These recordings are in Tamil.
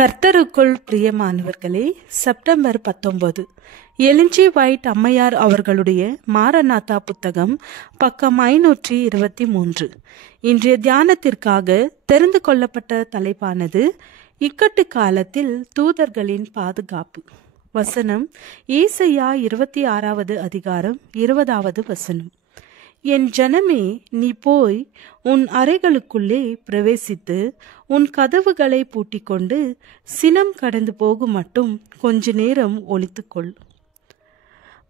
கர்த்தருக்குள் பிரியமானவர்களே, செப்டம்பர் 19 எலின் ஜி ஒயிட் அம்மையார் அவர்களுடைய மாரநாதா புத்தகம், பக்கம் 523. இன்றைய தியானத்திற்காக தெரிந்து கொள்ளப்பட்ட தலைப்பானது இக்கட்டு காலத்தில் தூதர்களின் பாதுகாப்பு. வசனம் ஏசாயா 26வது அதிகாரம் 20வது வசனம். என் ஜனமே, நீ போய் உன் அறைகளுக்குள்ளே பிரவேசித்து உன் கதவுகளை பூட்டிக்கொண்டு சினம் கடந்து போகும் மட்டும் கொஞ்ச நேரம் ஒளித்துக்கொள்.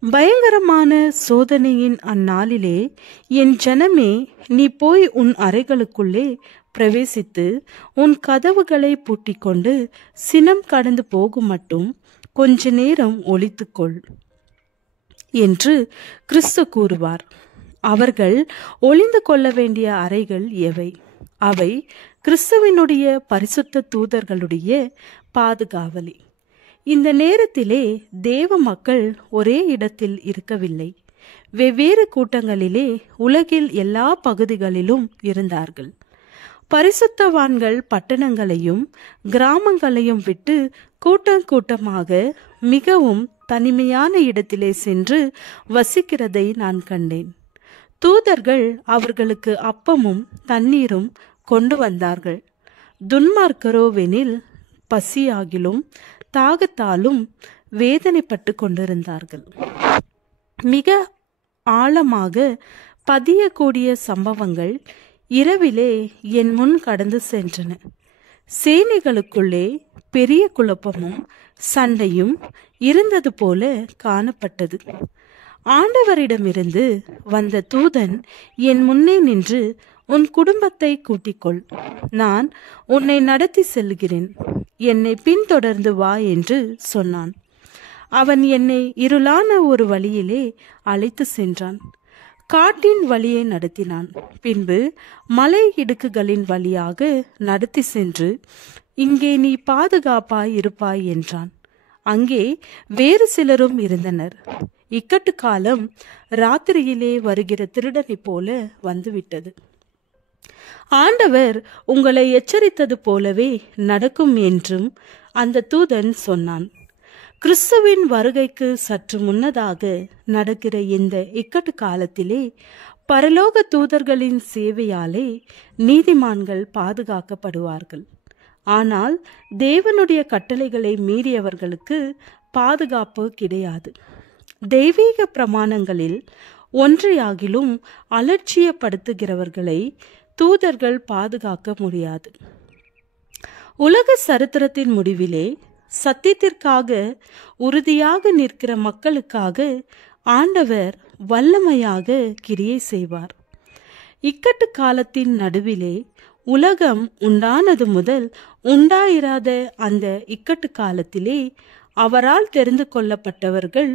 பயங்கரமான சோதனையின் அந்நாளிலே என் ஜனமே, நீ போய் உன் அறைகளுக்குள்ளே பிரவேசித்து உன் கதவுகளை பூட்டிக்கொண்டு சினம் கடந்து போகும் மட்டும் கொஞ்ச நேரம் ஒளித்துக்கொள் என்று கிறிஸ்து கூறுவார். அவர்கள் ஒளிந்து கொள்ள வேண்டிய அறைகள் எவை? அவை கிறிஸ்துவினுடைய பரிசுத்த தூதர்களுடைய பாதுகாவலி. இந்த நேரத்திலே தேவ மக்கள் ஒரே இடத்தில் இருக்கவில்லை. வெவ்வேறு கூட்டங்களிலே உலகில் எல்லா பகுதிகளிலும் இருந்தார்கள். பரிசுத்தவான்கள் பட்டணங்களையும் கிராமங்களையும் விட்டு கூட்டம் கூட்டமாக மிகவும் தனிமையான இடத்திலே சென்று வசிக்கிறதை நான் கண்டேன். தூதர்கள் அவர்களுக்கு அப்பமும் தண்ணீரும் கொண்டு வந்தார்கள். துன்மார்க்கரோவெனில் பசியாகிலும் தாகத்தாலும் வேதனைப்பட்டு கொண்டிருந்தார்கள். மிக ஆழமாக பதியக்கூடிய சம்பவங்கள் இரவிலே என் முன் கடந்து சென்றன. சேனைகளுக்குள்ளே பெரிய குழப்பமும் சண்டையும் இருந்தது போல காணப்பட்டது. ஆண்டவரிடமிருந்து வந்த தூதன் என் முன்னே நின்று, உன் குடும்பத்தை கூட்டிக்கொள், நான் உன்னை நடத்தி செல்கிறேன், என்னை பின்தொடர்ந்து வா என்று சொன்னான். அவன் என்னை இருளான ஒரு வழியிலே அழைத்து சென்றான். காட்டின் வழியை நடத்தினான். பின்பு மலை இடுக்குகளின் வழியாக நடத்தி சென்று, இங்கே நீ பாதுகாப்பாய் இருப்பாய் என்றான். அங்கே வேறு சிலரும் இருந்தனர். இக்கட்டு காலம் ராத்திரியிலே வருகிற திருடனை போல வந்துவிட்டது. ஆண்டவர் உங்களை எச்சரித்தது போலவே நடக்கும் என்றும் அந்த தூதன் சொன்னான். கிறிஸ்துவின் வருகைக்கு சற்று முன்னதாக நடக்கிற இந்த இக்கட்டு காலத்திலே பரலோக தூதர்களின் சேவையாலே நீதிமான்கள் பாதுகாக்கப்படுவார்கள். ஆனால் தேவனுடைய கட்டளைகளை மீறியவர்களுக்கு பாதுகாப்பு கிடையாது. தெய்வீக பிரமாணங்களில் ஒன்றையாகிலும் அலட்சியப்படுத்துகிறவர்களை தூதர்கள் பாதுகாக்க முடியாது. உலக சரித்திரத்தின் முடிவிலே சத்தியத்திற்காக உறுதியாக நிற்கிற மக்களுக்காக ஆண்டவர் வல்லமையாக கிரியை செய்வார். இக்கட்டு காலத்தின் நடுவிலே உலகம் உண்டானது முதல் உண்டாயிராத அந்த இக்கட்டு காலத்திலே அவரால் தெரிந்து கொள்ளப்பட்டவர்கள்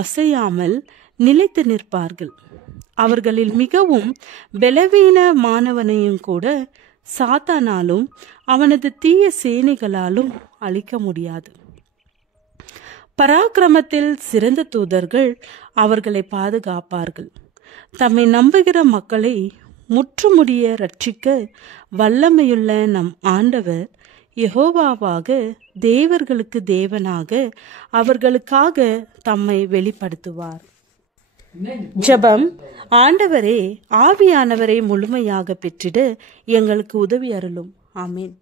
அசையாமல் நிலைத்து நிற்பார்கள். அவர்களில் மிகவும் பலவீனமானவனையும் கூட சாத்தானாலும் அவனது தீய சேனைகளாலும் அழிக்க முடியாது. பராக்கிரமத்தில் சிறந்த தூதர்கள் அவர்களை பாதுகாப்பார்கள். தம்மை நம்புகிற மக்களை முற்றுமுடிய ரட்சிக்க வல்லமையுள்ள நம் ஆண்டவர் யெகோவாவாக, தேவர்களுக்கு தேவனாக அவர்களுக்காக தம்மை வெளிப்படுத்துவார். ஜெபம். ஆண்டவரே, ஆவியானவரை முழுமையாக பெற்றிட எங்களுக்கு உதவி அருளும். ஆமேன்.